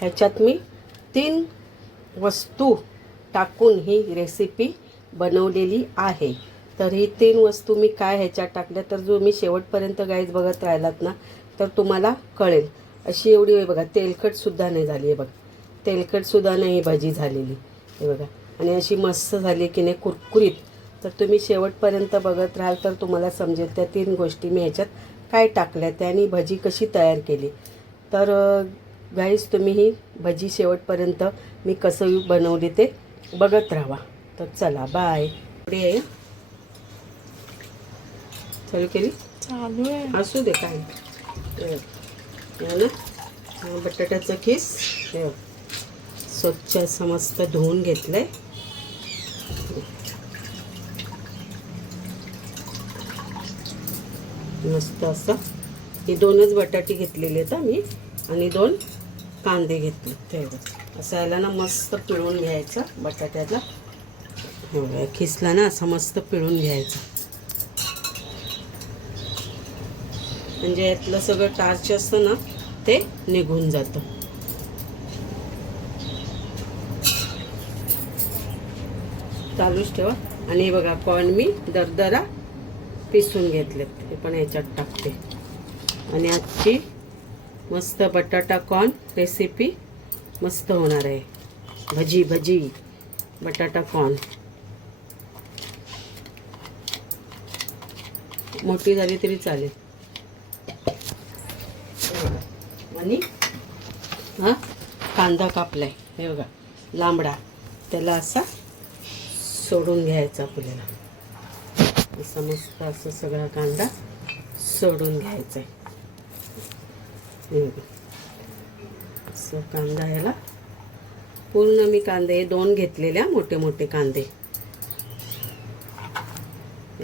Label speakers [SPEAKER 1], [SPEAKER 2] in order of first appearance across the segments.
[SPEAKER 1] ह्याच्यात मी तीन वस्तू टाकून ही रेसिपी बनवलेली आहे. तर ही तीन वस्तू मी काय ह्याच्यात टाकल्या तर जो मी शेवटपर्यंत गाईज बघत राहिलात ना तर तुम्हाला कळेल. अशी एवढी आहे बघा तेलकटसुद्धा नाही झाली आहे बघा. तेलकटसुद्धा नाही ही भाजी झालेली. हे बघा. आणि अशी मस्त झाली की नाही कुरकुरीत. तर तुम्ही शेवटपर्यंत बघत राहाल तर तुम्हाला समजेल त्या तीन गोष्टी मी ह्याच्यात काय टाकल्या त्याने भजी कशी तयार केली. तर गाईज तुम्ही ही भजी शेवटपर्यंत मी कसं बनवली ते बघत राहा. तर चला बाय पुढे आहे. चालू केली?
[SPEAKER 2] चालू आहे.
[SPEAKER 1] असू दे काय. ना बटाट्याचं किस. बघ. स्वच्छ असं मस्त धुवून घेतलंय. मस्त असं. हे दोनच बटाटे घेतलेले आहेत मी. आणि दोन कांदे घेतले ते असं याला ना मस्त पिळून घ्यायचं बटाट्याला हो, खिसला ना असं मस्त पिळून घ्यायचं. म्हणजे यातलं सगळं टार्च असतं ना ते निघून जातं. चालूच ठेवा. आणि हे बघा कॉर्न मी दरदरा पिसून घेतलेत. हे पण याच्यात टाकते. आणि आजची मस्त बटाटा कॉर्न रेसिपी मस्त होणार आहे. भजी भजी बटाटा कॉर्न. मोठी झाली तरी चालेल. आणि हा कांदा कापलाय. हे बघा लांबडा. त्याला असा सोडून घ्यायचा आपल्याला. असं मस्त असं सगळा कांदा सोडून घ्यायचा आहे. असं कांदा ह्याला. पूर्ण मी कांदे दोन घेतलेल्या मोठे मोठे कांदे.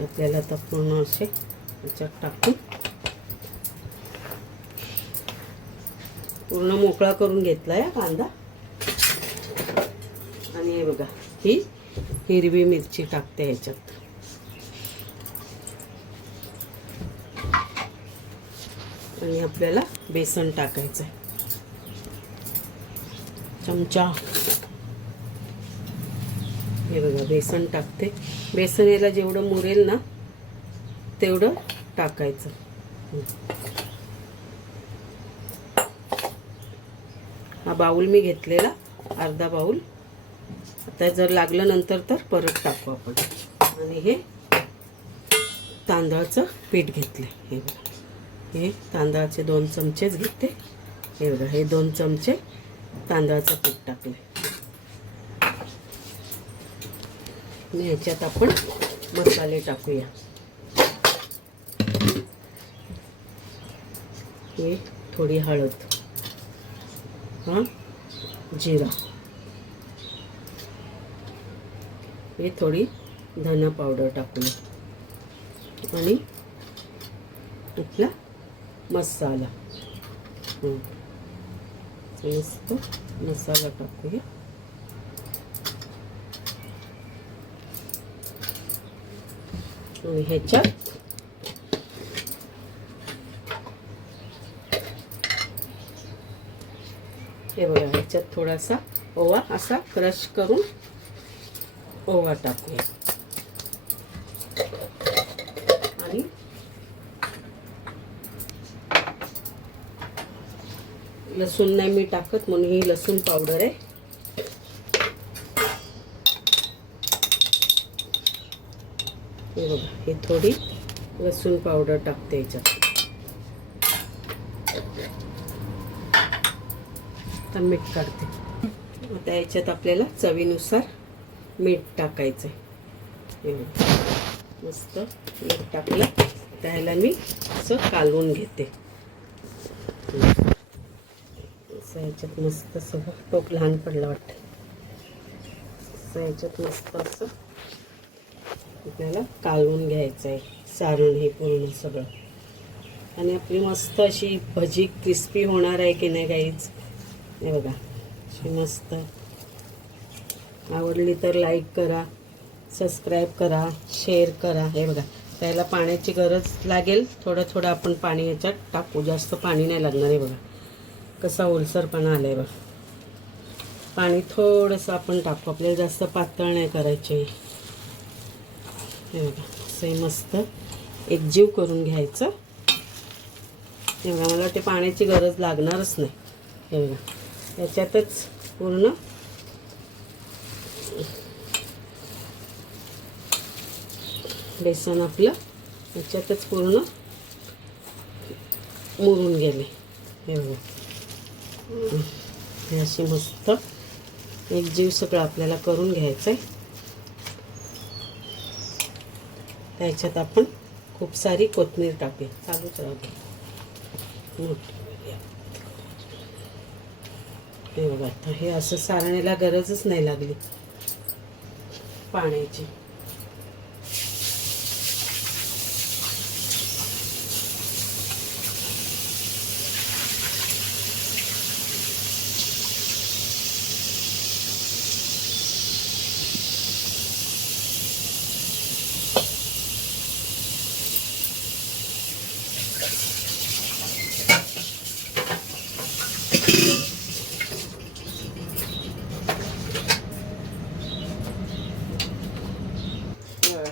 [SPEAKER 1] आपल्याला आता पूर्ण असे याच्यात टाकून. पूर्ण मोकळा करून घेतला या कांदा. आणि हे बघा ही हिरवी मिरची टाकते ह्याच्यात. आणि आपल्याला बेसन टाकायचं आहे चमचा. हे बघा बेसन टाकते. बेसन याला जेवढं मुरेल ना तेवढं टाकायचं. हा बाऊल मी घेतलेला अर्धा बाऊल आता जर लागलं नंतर तर परत टाकू आपण. आणि हे तांदळाचं पीठ घेतलं हे बघा. हे तांदळाचे दोन चमचेच घेते. हे बघा हे दोन चमचे तांदळाचं पीठ टाकले ह्याच्यात आपण मसाले टाकूया. हे थोडी हळद हा जिरा. हे थोडी धना पावडर टाकूया आणि आपला मसाला। हं. मस्त मसाला टाकूया आणि ह्याच्यात हे बघा ह्याच्यात थोडासा ओवा असा क्रश करून ओवा टाकूया। लसूण नाही मी टाकत म्हणून ही लसूण पावडर आहे. हे बघा ही थोडी लसूण पावडर टाकते याच्यात. आता मीठ काढते. आता याच्यात आपल्याला चवीनुसार मीठ टाकायचं आहे मस्त मीठ टाकलं. त्याला मी असं कालवून घेते. असं याच्यात मस्त सगळं टोक लहान पडलं वाटतं. असं याच्यात मस्त असं आपल्याला कालवून घ्यायचं आहे सारण हे पूर्ण सगळं. आणि आपली मस्त अशी भजी क्रिस्पी होणार आहे की नाही काहीच हे बघा अशी मस्त. आवडली तर लाईक करा सबस्क्राईब करा शेअर करा. हे बघा त्याला पाण्याची गरज लागेल. थोडं थोडं आपण पाणी याच्यात टाकू. जास्त पाणी नाही लागणार आहे बघा. कसा ओलसरपणा आला आहे बघा. पाणी थोडंसं आपण टाकू. आपल्याला जास्त पातळ नाही करायचे. हे बघा मस्त एकजीव करून घ्यायचं. तेव्हा मला वाटते पाण्याची गरज लागणारच नाही. हे बघा याच्यातच पूर्ण. बेसन आपलं याच्यातच पूर्ण मुरून गेले. हे बघा. हे अशी मस्त एक जीव सगळं आपल्याला करून घ्यायचं आहे त्याच्यात आपण खूप सारी कोथमीर टाकूया. चालूच राहू हे बघा आता हे असं सारण्याला गरजच नाही लागली. पाण्याची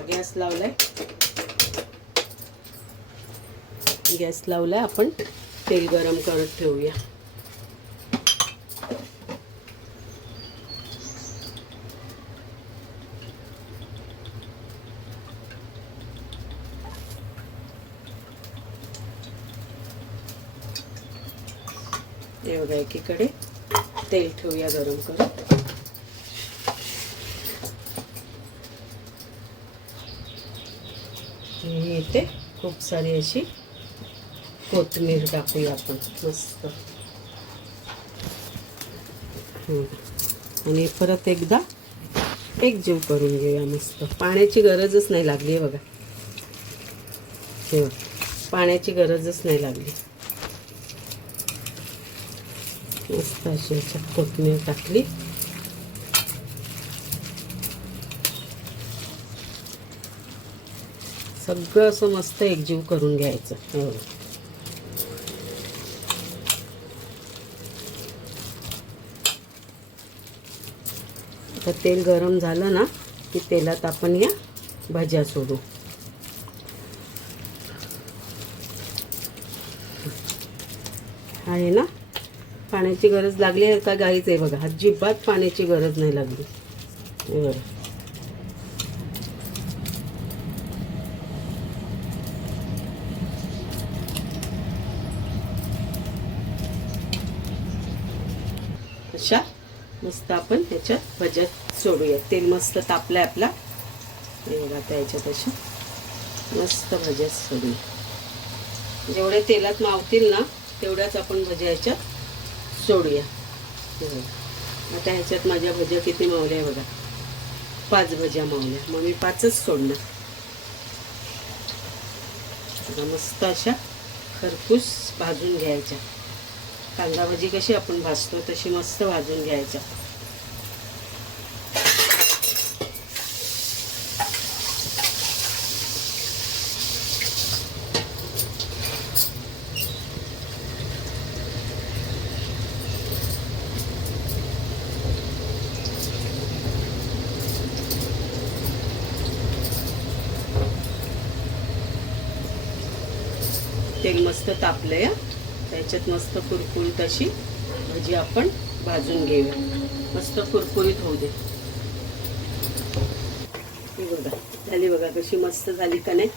[SPEAKER 1] गॅस लावलाय गॅस लावलाय आपण तेल गरम करत ठेवूया. हे बघा एकीकडे तेल ठेवूया गरम करत इथे खूप सारी अशी कोथमीर टाकूया आपण. मस्त. आणि परत एकदा एकजीव करून घेऊया मस्त. पाण्याची गरजच नाही लागली आहे बघा. हे पाण्याची गरजच नाही लागली. मस्त अशी याच्यात कोथमीर टाकली. सगळं असं मस्त एकजीव करून घ्यायचं. हो. आता तेल गरम झालं ना की तेलात आपण या भज्या सोडू. आहे ना? पाण्याची गरज लागली आहे का गाईच आहे बघा. अजिबात पाण्याची गरज नाही लागली. बरं बघा अशा मस्त आपण त्याच्यात भज्यात सोडूया. तेल मस्त तापलं आहे आपला. हे बघा आता याच्यात अशा मस्त भज्या सोडूया. जेवढे तेलात मावतील ना तेवढ्याच आपण भज्या याच्यात सोडूया. आता ह्याच्यात माझ्या भज्या किती मावल्या आहे बघा. पाच भज्या मावल्या. मग मी पाचच सोडणार. आता मस्त अशा खरपूस भाजून घ्यायच्या. कांदा भाजी कशी आपण भाजतो तशी मस्त भाजून घ्यायच्या. तेल मस्त तापलंय या त्याच्यात मस्त कुरकुरीत अशी भजी आपण भाजून घेऊया. मस्त कुरकुरीत होऊ दे. बघा झाली बघा कशी मस्त झाली का नाही?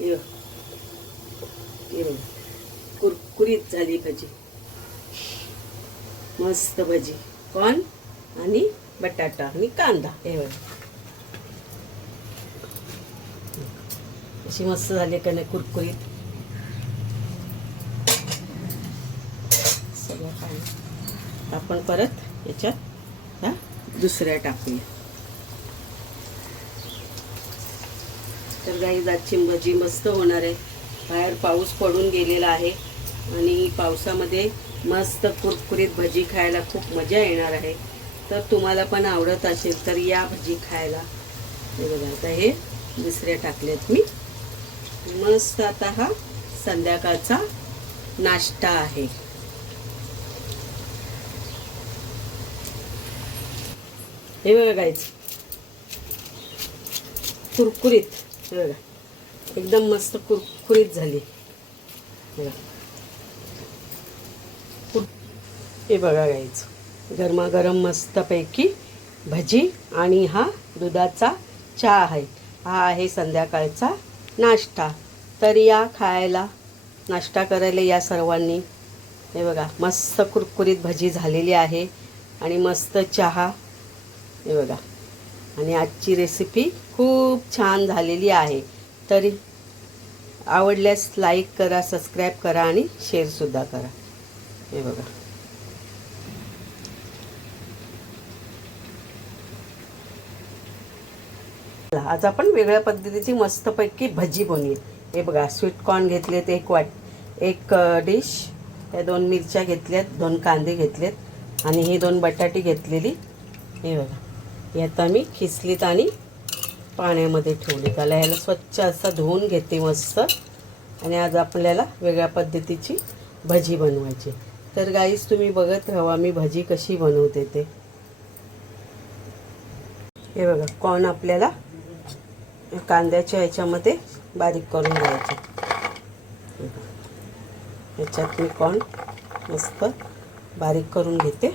[SPEAKER 1] हे बघा. कुरकुरीत झाली भजी. मस्त भजी. कॉर्न आणि बटाटा आणि कांदा. हे बघा. अशी मस्त झाली का नाही कुरकुरीत? सगळं पाणी आपण परत याच्यात हा दुसऱ्या टाकूया. तर गाईज आजची भजी मस्त होणार आहे. बाहेर पाऊस पडून गेलेला आहे. आणि पावसामध्ये मस्त कुरकुरीत भजी खायला खूप मजा येणार आहे. तर तुम्हाला पण आवडत असेल तर या भजी खायला. हे बघा आता हे दुसऱ्या टाकल्यात मी. मस्त आता हा संध्याकाळचा नाश्ता आहे. हे बघा गाईच कुरकुरीत. हे बघा. एकदम मस्त कुरकुरीत झाली. बघा. कुर- हे बघा गाईच गरमागरम मस्तपैकी भजी आणि हा दुधाचा चहा आहे. हा आहे संध्याकाळचा नाश्ता. तर या खायला नाश्ता करायला या सर्वांनी. हे बघा मस्त कुरकुरीत भजी झालेली आहे आणि मस्त चहा हे बघा. आणि आजची रेसिपी खूप छान झालेली आहे. तरी आवडल्यास लाईक करा सबस्क्राईब करा आणि शेअरसुद्धा करा. हे बघा. आज आपण वेगळ्या पद्धतीची मस्तपैकी भजी बनवूया. हे बघा स्वीटकॉर्न घेतलेत एक वाट एक डिश या दोन मिरच्या घेतल्यात दोन कांदे घेतलेत. आणि ही दोन बटाटी घेतलेली. हे बघा. यात मी खिसलीत आणि पाण्यामध्ये ठेवले. त्याला ह्याला स्वच्छ असं धुवून घेते मस्त. आणि आज आपल्याला वेगळ्या पद्धतीची भजी बनवायची. तर गाईस तुम्ही बघत राहा मी भजी कशी बनवते ते. हे बघा कॉर्न आपल्याला कांद्याच्या ह्याच्यामध्ये बारीक करून घ्यायचे. ह्याच्यात मी कॉर्न मस्त बारीक करून घेते.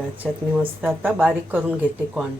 [SPEAKER 1] बघा मी मस्त आता बारीक करून घेते कॉर्न.